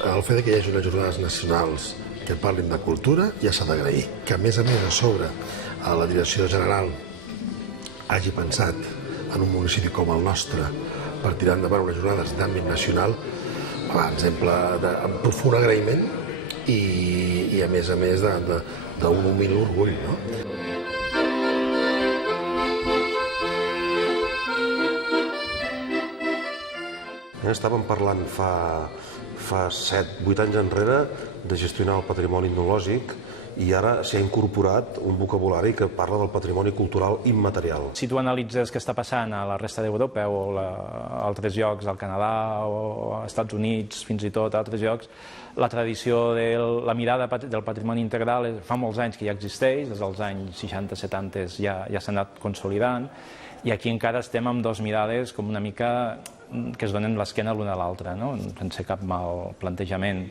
El fet que hi hagi unes jornades nacionals que parlin de cultura ja s'ha d'agrair. Que a més a sobre la direcció general hagi pensat en un municipi com el nostre per tirar endavant unes jornades d'àmbit nacional, exemple amb profund agraïment i a més d'un humil orgull, no? Estàvem parlant fa 7-8 anys enrere de gestionar el patrimoni etnològic i ara s'ha incorporat un vocabulari que parla del patrimoni cultural immaterial. Si tu analitzes què està passant a la resta d'Europa o a altres llocs, al Canadà o als Estats Units, fins i tot a altres llocs, la tradició de la mirada del patrimoni integral fa molts anys que ja existeix, des dels anys 60-70 ja s'ha anat consolidant, i aquí encara estem amb dues mirades com una mica que es donen l'esquena l'una a l'altra, no? Sense cap mal plantejament.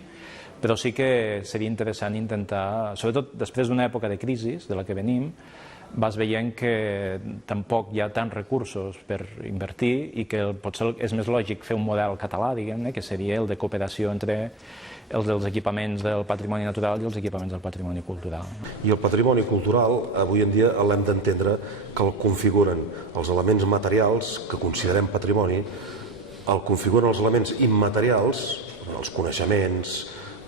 Però sí que seria interessant intentar, sobretot després d'una època de crisi de la que venim, vas veient que tampoc hi ha tants recursos per invertir i que potser és més lògic fer un model català, diguem-ne, que seria el de cooperació entre els dels equipaments del patrimoni natural i els equipaments del patrimoni cultural. I el patrimoni cultural, avui en dia, l'hem d'entendre que el configuren els elements materials que considerem patrimoni, el configuren els elements immaterials, els coneixements,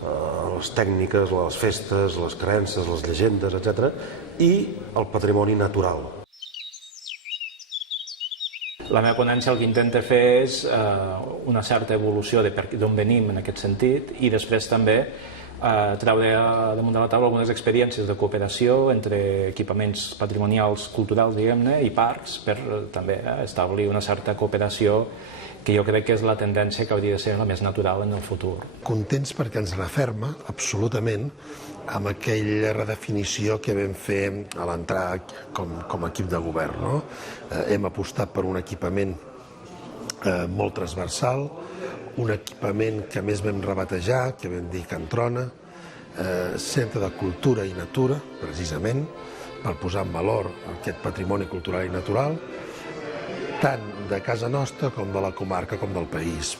les tècniques, les festes, les creences, les llegendes, etc., i el patrimoni natural. La meva ponència el que intenta fer és una certa evolució d'on venim en aquest sentit i després també treure damunt de la taula algunes experiències de cooperació entre equipaments patrimonials culturals, diguem-ne, i parcs per també establir una certa cooperació que jo crec que és la tendència que hauria de ser la més natural en el futur. Contents perquè ens referma absolutament amb aquella redefinició que vam fer a l'entrar com a equip de govern, no? Hem apostat per un equipament molt transversal, un equipament que a més vam rebatejar, que vam dir Cantrona, Centre de Cultura i Natura, precisament, per posar en valor aquest patrimoni cultural i natural, tant de casa nostra com de la comarca com del país.